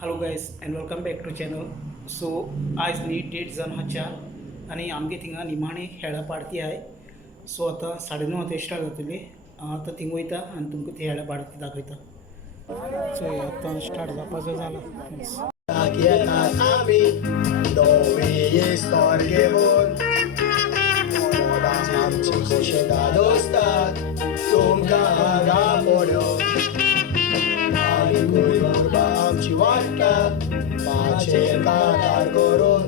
Hello guys and welcome back to channel. So आज न्ही 1:30 हा चार आणि आमगे थिंगा निमाणे खेळा पार्टी आहे. सो आता 9:30 ते स्टार्ट जातली. आता थिंग वयता आणि तुमकां ती खेळा पार्टी दाखयता. सो आता स्टार्ट जावपाचो जाला. Quietas a mí, dowie storgiemun. Modas आमची कुशेदा दोस्तात, तुमका हांगा पड्यो. आनी कुयमोरबा आमची वाडटा, पाचेर कांतार करून.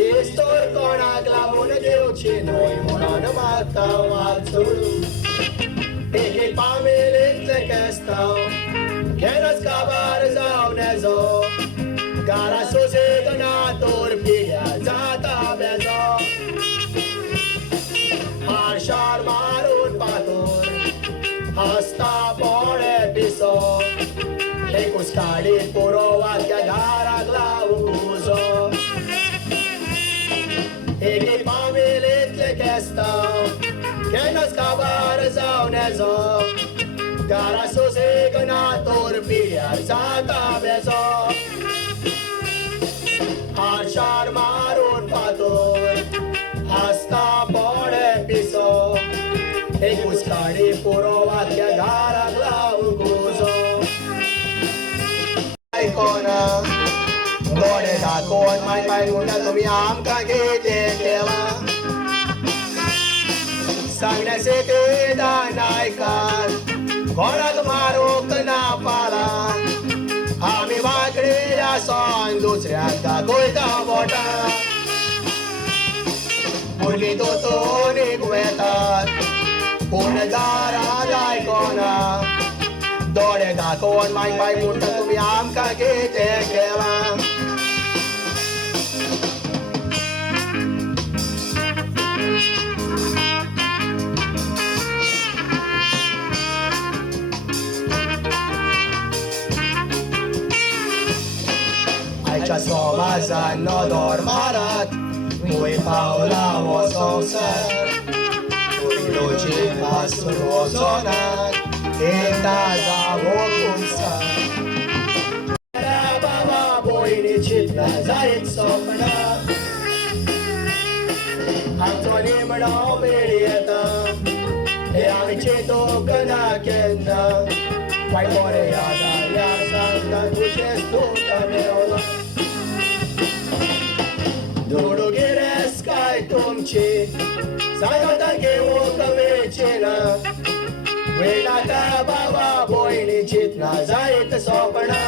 इस्तोर कोणाक लागून घेवची न्हय म्हणून मागता वाज सोडून. एक पामेलींतले केस्तांव, केन्नाच काबार जावन येजो. Gara sossegator piglia zata bezo. Marshar marun pator, hasta pore piso. Ecus calit puro vatia gara glauso. Egi pamelit le kesta, kenas kabar zaunezo. Gara sossegator piglia zata bezo. Arshar marun pator, hasta pode piso. Ei buscari puro vatia gara glauguzo. Icona, gode da con mai mai nunda tumi amka gete keva. Sangne se te da naikar, gora tumaro kana pala. आम्ही वाकडेल्या sworn दुसऱ्याका गोयता बोटा. मुरली दोतोनीक वेतात, पूण दारां आयकोना. दोळे दाखोवन माय पाय म्हणटा तुमी आमकां कितें केलां. Aici somazano dormarat, muy Paula vososar. Muy luci pasurosonat, eta zavocumsa. Baba boini chitna zait sopna. Antoni mnau berieta, e amici tocna kenda. Vai more yada ya santa duce stuta meola. Dodo gireskai tumci, sagata ke woka vechena. Vela ta baba boini chitna zait sopna.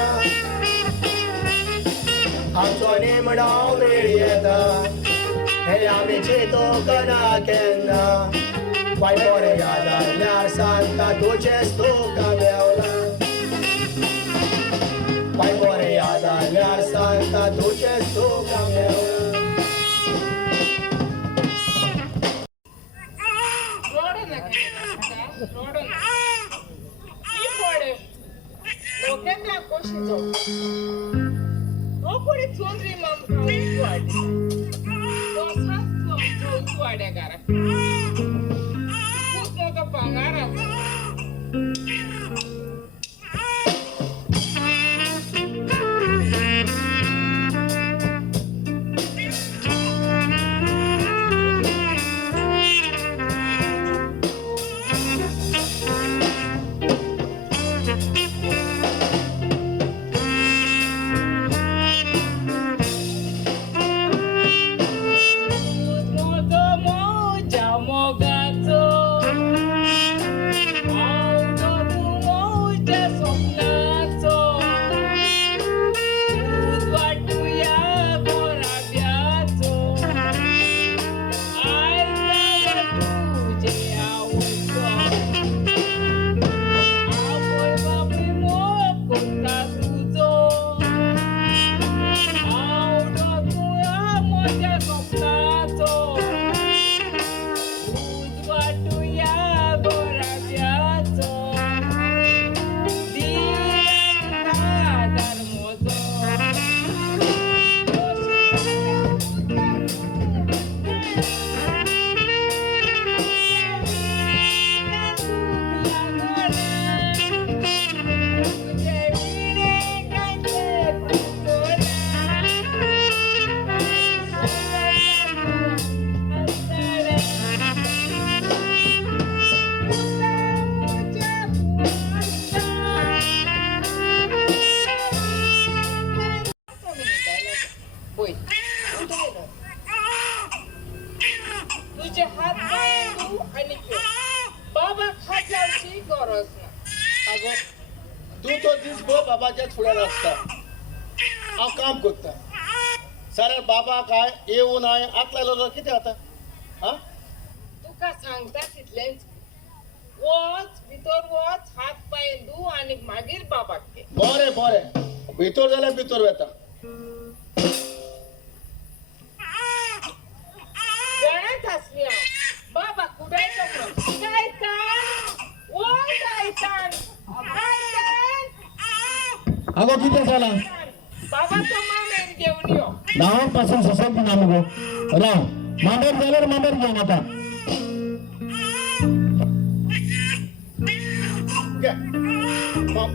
Amso nimnau berieta, e amici tocna kenda. Vai more yada ya santa duce stuta meola. Vai more yada ya santa duce stuta meola. फुडें नाचता हांव काम करता sir बाबा काय येऊ नाय आतला कितें जाता हा तुका सांगता तितलेंच वच भितर वच हात पाय धू आणि मागीर बाबाक घे बरें बरें भितर जाल्यार भितर वता गळ्यांत आसली हांव बाबा कुडायता म्हणून गायतान ओ गायतान अगो किती झाला बाबाचो मामेर घेऊन यो गावापासून ससत ना मगो राव मांडर झाल्यावर मांडर घेऊन आता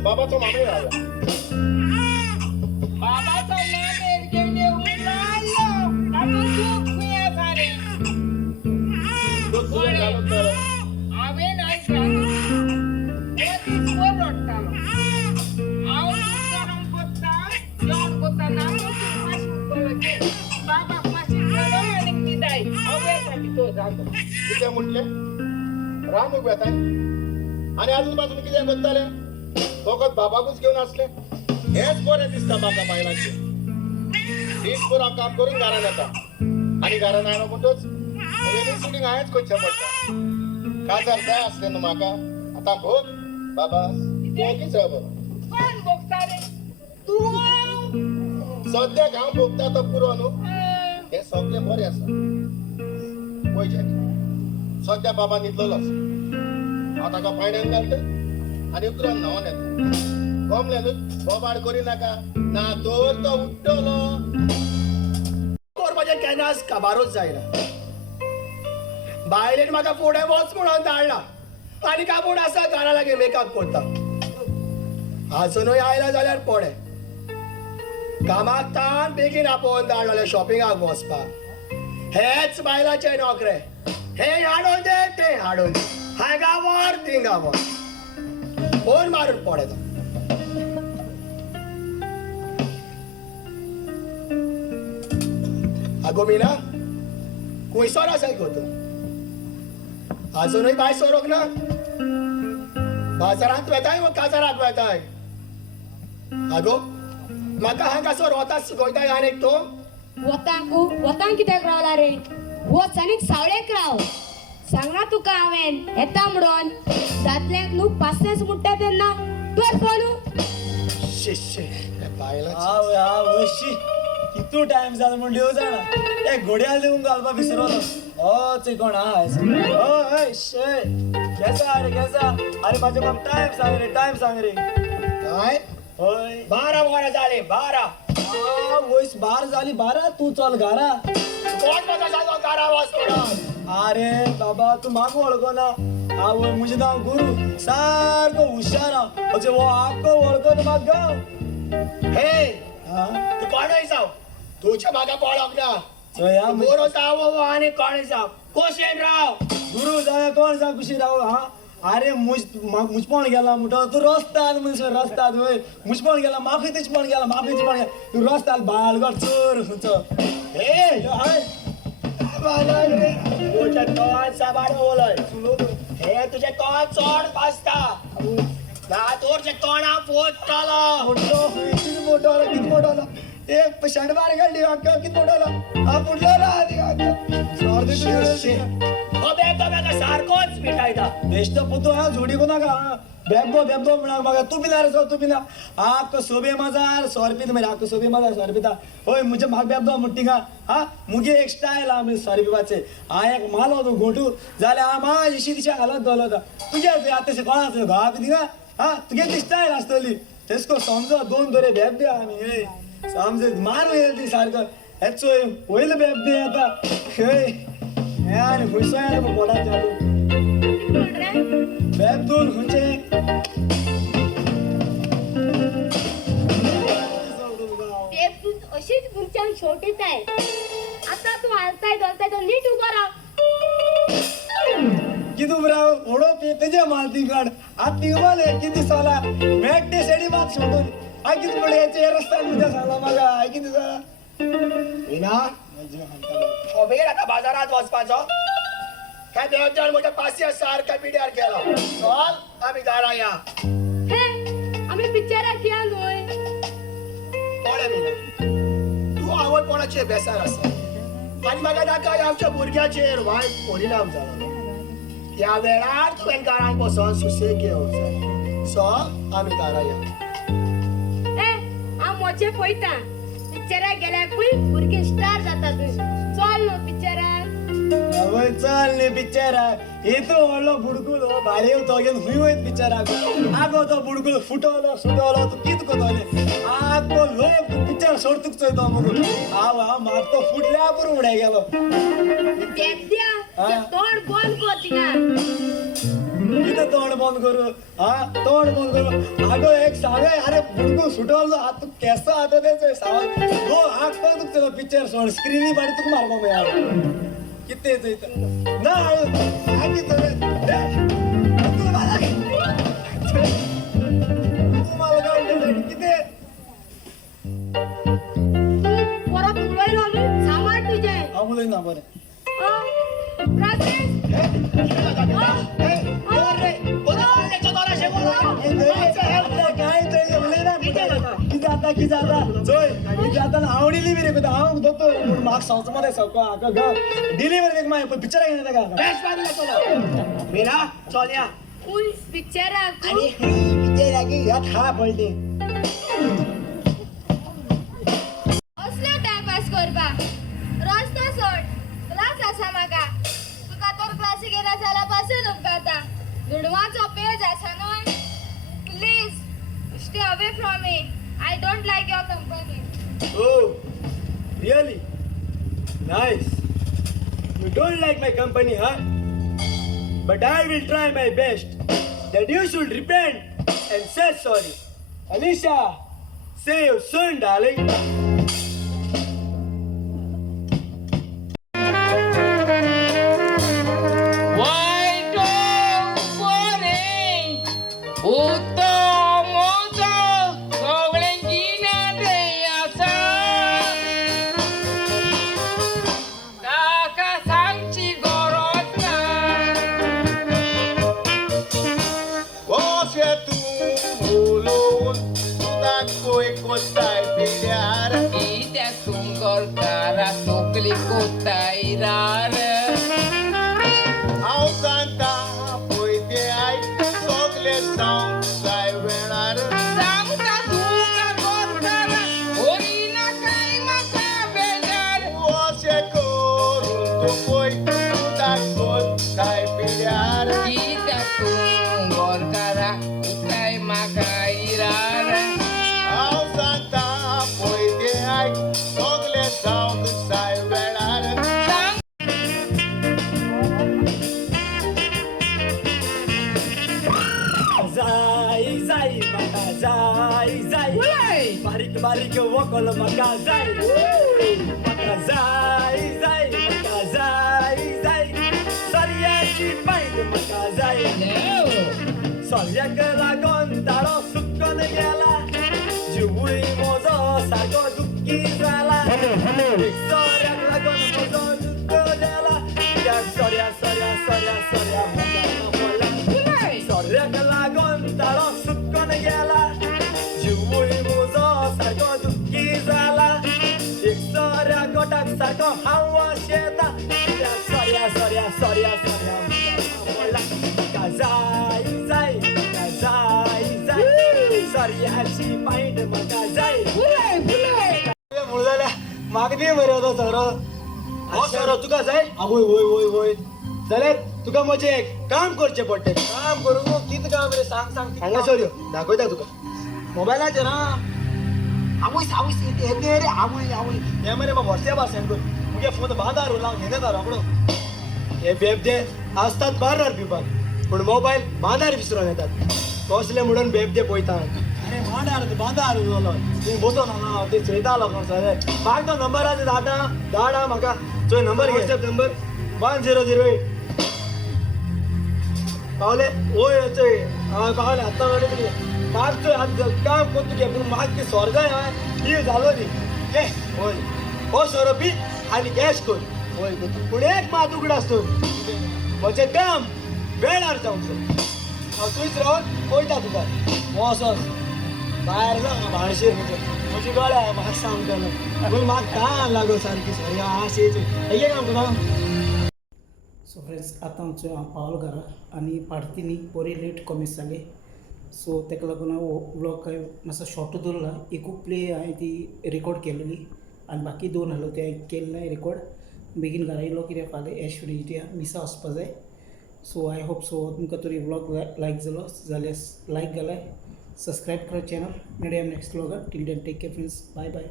बाबाचो मामेर आला बाबाचो मामेर घेऊन येऊन लायलो तातूंत दूध खुया सारे दूध तुवें घालून तर हांवें आयज रांदून वर रडटालो हांव गरम करता जेवण करतना बाबाक मातशी कळो आनी न्हिदाय हांव येता भितर जातो कितें म्हणलें रांदूंक वेताय आनी आजून पासून कितें करताले फकत बाबाकूच घेवन आसले हेच बरें दिसता म्हाका बायलांचें दीस पुरो काम करून घरान येता आनी घरान आयलो म्हणटच वेगळी सुटींग हांवेंच करचें पडटा काजार जाय आसलें न्हू म्हाका आतां भोग बाबा भोगीच बाबा कोण भोगता रे तूं सद्याक हांव भोगता तो पुरो न्हू हे सगळें बरें आसा पयच्यानी सद्या बाबा न्हिदलोच हांव ताका पायण्यान घालता आनी उकरान न्हांवन येता गमल्यानूच बोबाड करी नाका ना तर तो उठ्ठलो करपाचें केन्नाच काबारूच जायना बायलेन म्हाका फुडें वच म्हणून धाडला आनी कापूड आसा घरा लागीं मेकअप करता आजुनूय आयला जाल्यार पळय कामाक तान बेगीन आपोवन धाडलें शॉपिंगाक वचपाक हेच बायलाचे नोकरे हे हाडून दे ते हाडून दे हांगा व्हर थिंगा व्हर फोन मारून पडयता आगो मिना खुंयसर आसाय गो तूं आजुनूय भायर सरोंक ना बाजारांत वेताय वा काजाराक वेताय आगो म्हाका हांगासर वता शिकयताय आनीक तूं वतांक कित्याक रावला रे वच आनीक सावळेक राव सांगना तुका हांवें येता म्हणून दादल्यांक न्हू पासनेस म्हणटा तेन्ना तूं फोन शिशे बायला हाव हाव वशी कितू टाइम जाला म्हण देव जाणा एक घोड्याल देऊन घालपा विसरलो ओ चे कोण आय ओ शे केसा रे केसा अरे माझे बाप टाइम सांग रे काय होय 12 वरां जाली 12 वयस 12 जाली 12 तू चल घरा कोण म्हाका सांगो घरा वच म्हणून अरे बाबा तू म्हाका वळखो ना हांव म्हजें नांव गुरू सारको हुशार हांव अशें वो आख्खो वळखो ना म्हाका गांव हे हा तू कोणय जाव तुझे म्हाका पळोवंक ना चोया बरो जावो आनी कोण जाव कोशेन राव गुरु जाय कोण सांग खुशी राव हा अरे मुजपण गेला म्हणतो तू रस्त्यात म्हणजे रस्त्यात वय मुजपण गेला माफी तेचपण गेला तू रस्त्यात बाळगड चोर खंयचो हे हाय तुझे तोंड साबाड ओलय हे तुझे तोंड चोड भाजता ना तोरचे तोंडा पोचतलो किती मोठो आला एक शंडबार घालली अक्का किती मोठो आला हा पुढला म्हाका सारकोच मिटायता बेस्ट पुतो हा जोडी को नाका बेबो म्हणा म्हाका तू बिना रे तू बिना आक सोबे मजार 100 रुपये मेरे आक सोबे मजार 100 रुपये होय मुझे म्हाक बेबो मुट्टिंगा हा मुगे एक स्टाईल हा मी 100 रुपयाचे हा एक मालो तो गोटू जाल्या हा माझी शिदीच्या हालत दलो तुझे आताशे कोणाचे घाक दिगा हा तुगे ती स्टाईल आसतली तेसको समजो दोन बरे बेबे आमी हे समज मारू येल सारखं हेचो वयलं बेबे आता हे आणि खुयसोय पोटा चालू बेब दोन खुंचे अशीच गुंच्यान छोटीच आहे आता तू हालताय धरताय तो नीट उभा राव किती बराव ओढो तेजे मालती काढ आती उभाले किती साला मॅट सेडी मात सोडून आ किती पडायचे रस्ता उद्या झाला मला आ किती झाला विना वेळ आता बाजारात वचपाचो ह्या देवजण म्हज्या पासये सारख्या पिड्यार केलो चल आमी दारा या हे आम्ही पिक्चराक या न्हय मातशें बेजार आसा आनी म्हाका नाका आमच्या भुरग्याचेर वायट परिणाम जालो ह्या वेळार तुवें घरांत बसोन सुसेग घेवंक जाय सो आमी घरा या हांव मोचे पळयतां पिक्चराक गेल्याकूय भुरगे स्टार जातात चल न्हू पिक्चराक आवय चल न्ही पिक्चराक येतो व्हडलो बुडकुलो भायर तो घेवन खूंय वयत पिक्चराक आगो तो बुडकुलो फुटलो सुटलो तूं कितें कोतोलें आगो लोक पिक्चर सोडतूक चोयतो म्हणून हांव म्हाका तो फुटल्या पुरो उडे गेलो देद्या तोंड बंद कर थिंगा कितें तोंड बंद करू तोंड बंद करू आगो एक सांगय अरे बुडकू सुटलो आतां केसो आतां तेच सांग हो हाक तुका चलो पिक्चर सोड स्क्रिनी बारी तुका मारपा मेळ्या कितें चयता ना आगी कितें तू परत उडयलो न्ही सांबाळ तुजें हांव उलयना बरें आवडीली बी रे हांव दोतोर म्हाका संवचो मरे सको डिलिव्हरी मागीर पिक्चराक येता मिना चल या पिक्चराक आनी पिक्चराक ह्या खा पळटी असलो टायमपास करपाक रस्तो सोड क्लास आसा म्हाका तुका तर क्लासीक येना जाल्यार पासून उपकारता दुडवाचो पेज आसा न्हय please stay away from me I don't like your company Oh, really? Nice. You don't like my company, huh? But I will try my best that you should repent and say sorry. Alicia, say you soon, darling. Barik barik wokol maka zai maka zai saryaची पायद मका zai saryak लागोन ताळो सुकून गेला जुवळी mojo सारको दुःखी जाला saryak लागोन mojo दुःख जाला त्या सर्या सर्या सर्या सर्या मोजा saryak लागोन ताळो सुकून गेला जुवळी मोजो सारको दुःखी जाला एक साऱ्या गोटाक सारको हावास येता त्या सर्या सर्या सर्या सर्या म्हाका जाय जाय म्हाका जाय जाय सर्याची पायंट म्हाका जाय म्हणून जाल्यार म्हाका दी मरे तो सोरो हो सोरो तुका जाय आवय वय वय वय जाल्यार तुका म्हजें एक काम करचें पडटलें काम करूं कितें काम रे सांग सांग हांगा सर यो दाखयता तुका मोबायलाचेर आवय आवय येते रे आवय आवय हे मरे म्हाका व्हॉट्सॅप सेंड कर मुगे फोन बांदार लावन घेता रोकडो हे बेबदे आसतात बारार पिवपाक पूण मोबायल बांदार विसरून येतात कसले म्हणून बेबदे पळयता अरे मांडार बांदार उरलो तूं बसोन हांगा ते चयतालो कोण सर म्हाका तो नंबर आसा धाडा म्हाका चोय नंबर व्हॉट्सॅप नंबर 1008 पावले ओय चोय पावले आत्ता गाडी म्हाका चोय आतां काम करता गे पूण म्हाका ती स्वर्गाय ही जालो न्ही ये होय हो सोरो पी आनी कॅश कर होय पूण एक मात उगड आसतो म्हजें काम वेळार जावंक जाय हांव थंयच रावन पळयता तुका वोसोस भायर जा भाणशीर म्हजी गोळ्या म्हाका सांगतलो पूण म्हाका काय लागो सारकी सॉरी आशेच ये काम तुका सो फ्रेंड्स आतां आमचो हांव पावलो घरा आनी पार्टीनी बरी लेट कमीस जाली सो ताका लागून हांव व्लॉग काय मातसो शॉर्ट दवरला एकूच प्ले हांवें ती रिकॉर्ड केलेली आनी बाकी 2 आहलो ते हांवें केले ना रिकॉर्ड बेगीन घरा येयलो कित्याक फाल्यां एश वेजिटिया मिसा वचपा जाय सो आय होप सो तुमकां तरी व्लॉग लायक जालो जाल्यार लायक घालाय सबस्क्रायब करा चॅनल मेळया नेक्स्ट व्लॉगार till then take care friends bye bye